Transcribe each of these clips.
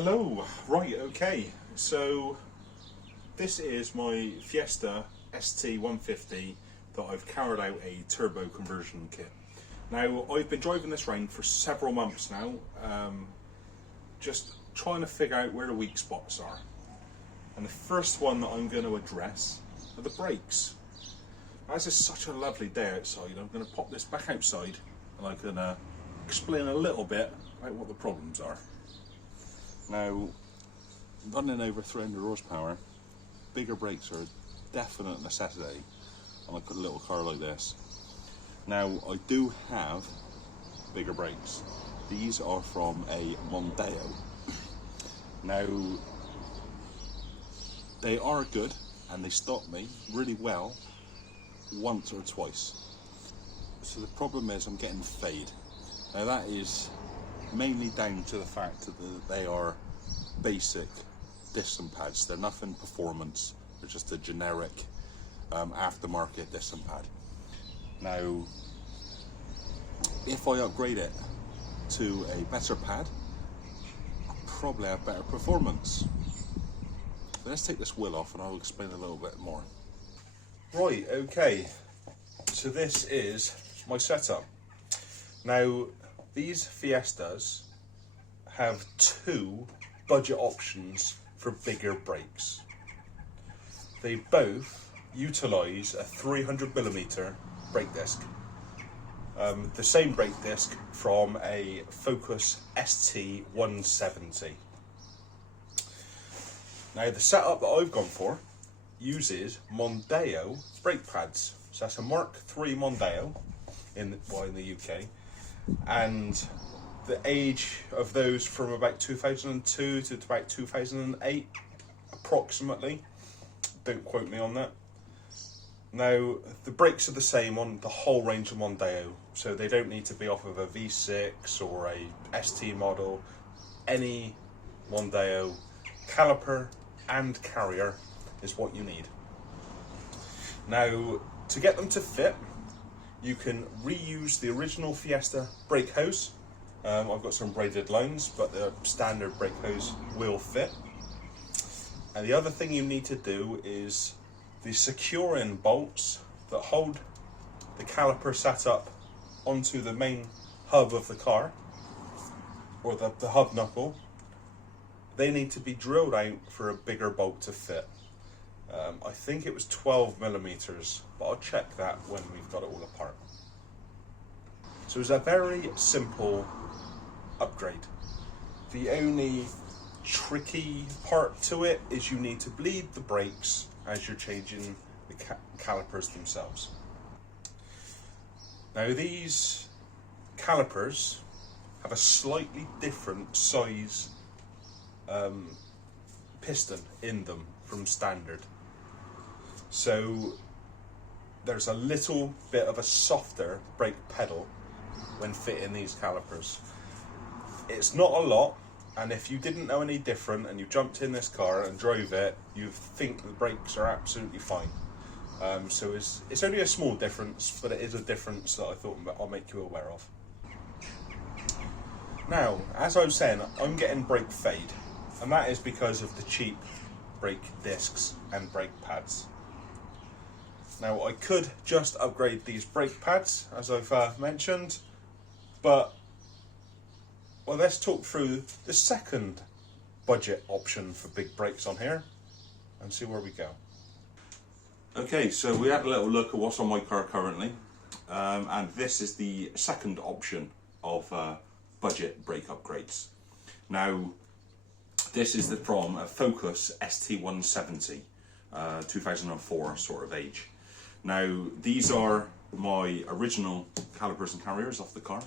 Hello, right, okay, so this is my Fiesta ST150 that I've carried out a turbo conversion kit. Now, I've been driving this round for several months now, just trying to figure out where the weak spots are. And the first one that I'm going to address are the brakes. As it's such a lovely day outside, I'm going to pop this back outside and I can explain a little bit about what the problems are. Now, running over 300 horsepower, bigger brakes are a definite necessity on a little car like this. Now, I do have bigger brakes. These are from a Mondeo. Now, they are good and they stop me really well once or twice. So the problem is I'm getting fade. Now that is mainly down to the fact that they are basic disc pads. They're nothing performance, they're just a generic aftermarket disc pad. Now, if I upgrade it to a better pad, I'll probably have better performance. But let's take this wheel off and I'll explain a little bit more. Right, okay, so this is my setup. Now, these Fiestas have two budget options for bigger brakes. They both utilise a 300mm brake disc. The same brake disc from a Focus ST150. Now, the setup that I've gone for uses Mondeo brake pads. So that's a Mark III Mondeo in the UK. And the age of those from about 2002 to about 2008 approximately. Don't quote me on that. Now, the brakes are the same on the whole range of Mondeo, so they don't need to be off of a V6 or a ST model. Any Mondeo caliper and carrier is what you need. Now, to get them to fit, you can reuse the original Fiesta brake hose. I've got some braided lines, but the standard brake hose will fit. And the other thing you need to do is the securing bolts that hold the caliper sat up onto the main hub of the car, or the hub knuckle. They need to be drilled out for a bigger bolt to fit. I think it was 12mm, but I'll check that when we've got it all apart. So it's a very simple upgrade. The only tricky part to it is you need to bleed the brakes as you're changing the calipers themselves. Now, these calipers have a slightly different size piston in them from standard. So there's a little bit of a softer brake pedal when fitting these calipers. It's not a lot, and if you didn't know any different and you jumped in this car and drove it, you'd think the brakes are absolutely fine. So it's only a small difference, but it is a difference that I thought I'll make you aware of. Now, as I was saying, I'm getting brake fade, and that is because of the cheap brake discs and brake pads. Now, I could just upgrade these brake pads, as I've mentioned, but well, let's talk through the second budget option for big brakes on here and see where we go. Okay, so we had a little look at what's on my car currently, and this is the second option of budget brake upgrades. Now, this is from a Focus ST150, 2004 sort of age. Now, these are my original calipers and carriers off the car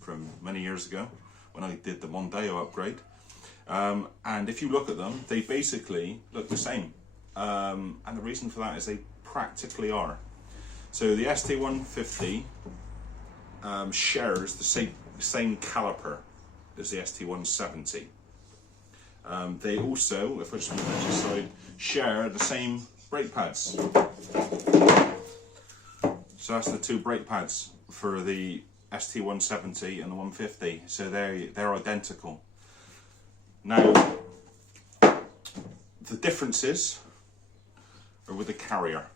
from many years ago when I did the Mondeo upgrade. And if you look at them, they basically look the same. And the reason for that is they practically are. So the ST150 shares the same caliper as the ST170. They also, if I just move that to the side, share the same brake pads. So that's the two brake pads for the ST170 and the 150. So they're identical. Now, the differences are with the carrier.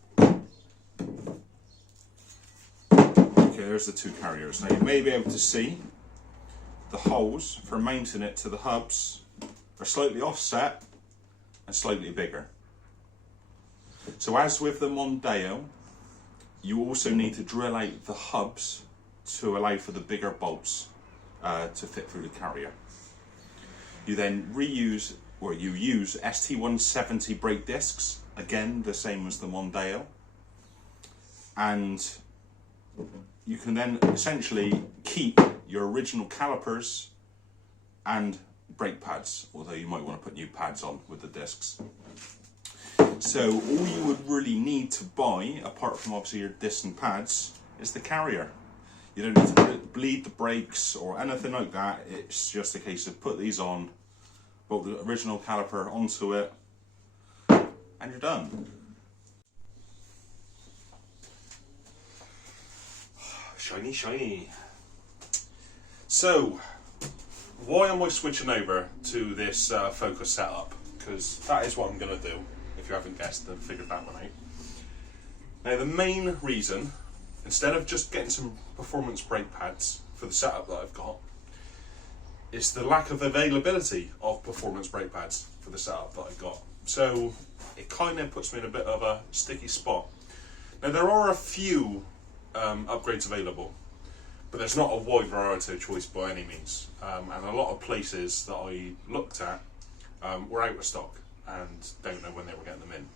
Okay, there's the two carriers. Now you may be able to see the holes for mounting it to the hubs are slightly offset and slightly bigger. So as with the Mondeo, you also need to drill out the hubs to allow for the bigger bolts to fit through the carrier. You then reuse, or you use ST150 brake discs, again the same as the Mondeo, and you can then essentially keep your original calipers and brake pads, although you might want to put new pads on with the discs. So all you would really need to buy, apart from obviously your discs and pads, is the carrier. You don't need to bleed the brakes or anything like that. It's just a case of put these on, bolt the original caliper onto it, and you're done. Shiny, shiny. So, why am I switching over to this Focus setup? Because that is what I'm going to do, if you haven't guessed and figured that one out. Now the main reason, instead of just getting some performance brake pads for the setup that I've got, is the lack of availability of performance brake pads for the setup that I've got. So it kind of puts me in a bit of a sticky spot. Now there are a few upgrades available, but there's not a wide variety of choice by any means, and a lot of places that I looked at were out of stock and don't know when they were getting them in.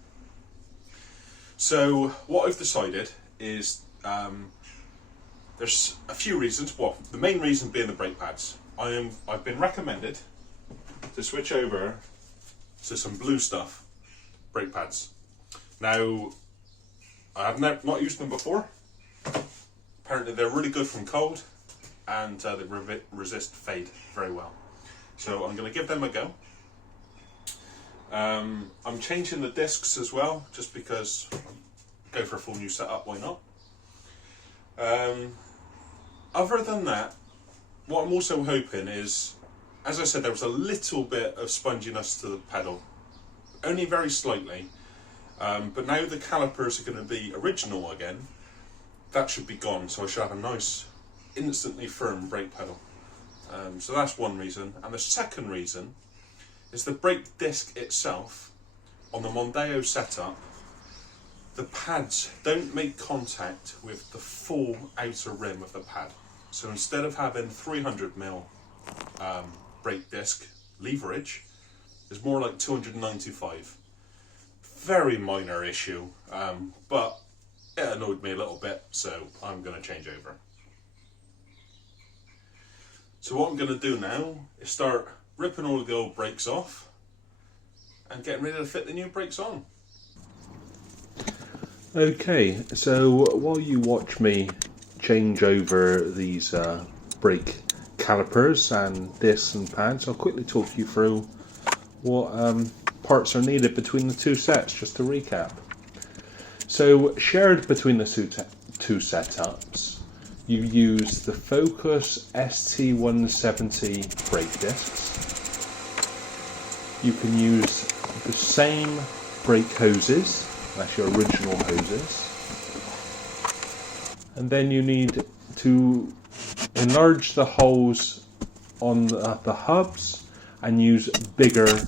So what I've decided is there's a few reasons. Well, the main reason being the brake pads. I've been recommended to switch over to some Blue Stuff brake pads. Now I have not used them before. Apparently they're really good from cold, and they resist fade very well. So I'm going to give them a go. I'm changing the discs as well, just because go for a full new setup, why not? Other than that, what I'm also hoping is, as I said, there was a little bit of sponginess to the pedal, only very slightly, but now the calipers are going to be original again. That should be gone, so I should have a nice, instantly firm brake pedal. So that's one reason. And the second reason is the brake disc itself. On the Mondeo setup, the pads don't make contact with the full outer rim of the pad. So instead of having 300mm brake disc leverage, it's more like 295. Very minor issue, but it annoyed me a little bit, so I'm going to change over. So what I'm going to do now is start ripping all of the old brakes off and getting ready to fit the new brakes on. Okay, so while you watch me change over these brake calipers and discs and pads, I'll quickly talk you through what parts are needed between the two sets, just to recap. So shared between the two setups, you use the Focus ST150 brake discs. You can use the same brake hoses, that's your original hoses. And then you need to enlarge the holes on the hubs and use bigger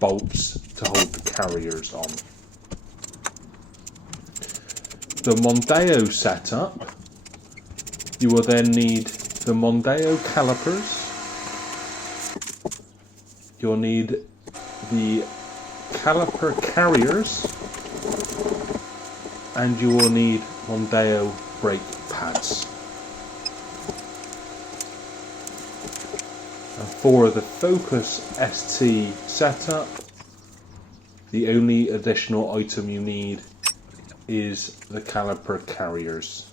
bolts to hold the carriers on. The Mondeo setup, you will then need the Mondeo calipers, you'll need the caliper carriers, and you will need Mondeo brake pads. And for the Focus ST setup, the only additional item you need is the caliper carriers.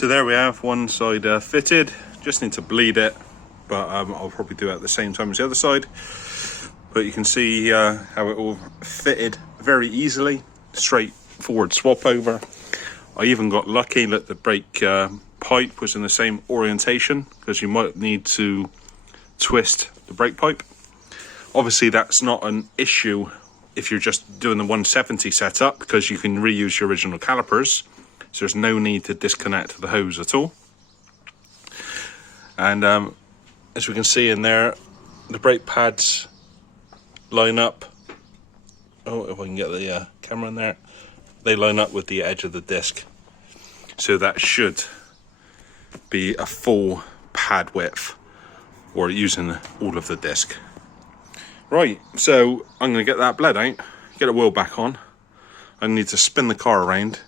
So there we have one side fitted. Just need to bleed it, but I'll probably do it at the same time as the other side. But you can see how it all fitted very easily. Straightforward swap over. I even got lucky that the brake pipe was in the same orientation, because you might need to twist the brake pipe. Obviously that's not an issue if you're just doing the 170 setup, because you can reuse your original calipers, so there's no need to disconnect the hose at all. And as we can see in there, the brake pads line up. Oh, if I can get the camera in there, they line up with the edge of the disc, so that should be a full pad width, or using all of the disc. Right, so I'm going to get that bled out, get a wheel back on. I need to spin the car around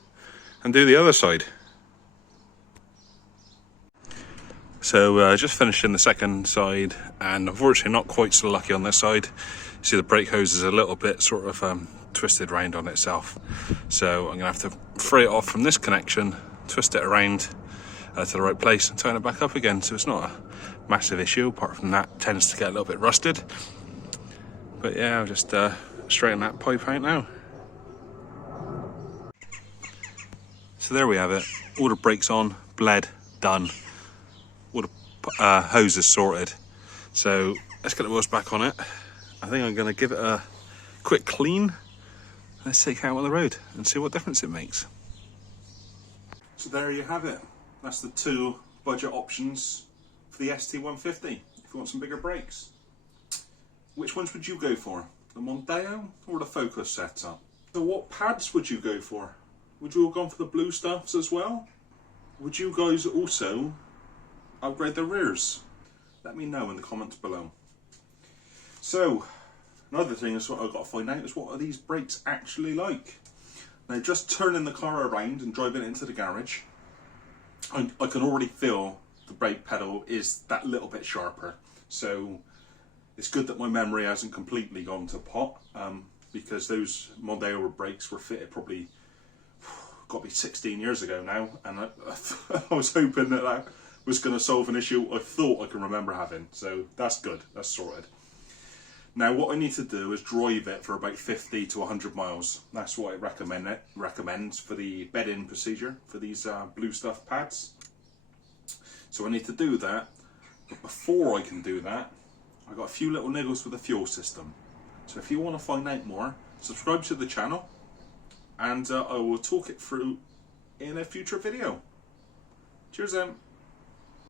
and do the other side. So just finishing the second side, and unfortunately not quite so lucky on this side. See, the brake hose is a little bit sort of twisted round on itself, so I'm going to have to free it off from this connection, twist it around to the right place and turn it back up again. So it's not a massive issue, apart from that tends to get a little bit rusted. But yeah, I'll just straighten that pipe out now. So there we have it, all the brakes on, bled, done, all the hoses sorted. So let's get the wheels back on it. I think I'm going to give it a quick clean. Let's take it out on the road and see what difference it makes. So there you have it. That's the two budget options for the ST150 if you want some bigger brakes. Which ones would you go for? The Mondeo or the Focus setup? So what pads would you go for? Would you have gone for the blue stuffs as well? Would you guys also upgrade the rears? Let me know in the comments below. So, another thing is what I've got to find out is, what are these brakes actually like? Now, just turning the car around and driving it into the garage, I can already feel the brake pedal is that little bit sharper. So it's good that my memory hasn't completely gone to pot, because those Mondeo brakes were fitted probably, got to be 16 years ago now, and I was hoping that that was going to solve an issue I thought I can remember having. So that's good, that's sorted. Now what I need to do is drive it for about 50 to 100 miles. That's what it recommends for the bed-in procedure for these blue stuff pads. So I need to do that, but before I can do that, I've got a few little niggles with the fuel system. So if you want to find out more, subscribe to the channel, and I will talk it through in a future video. Cheers then.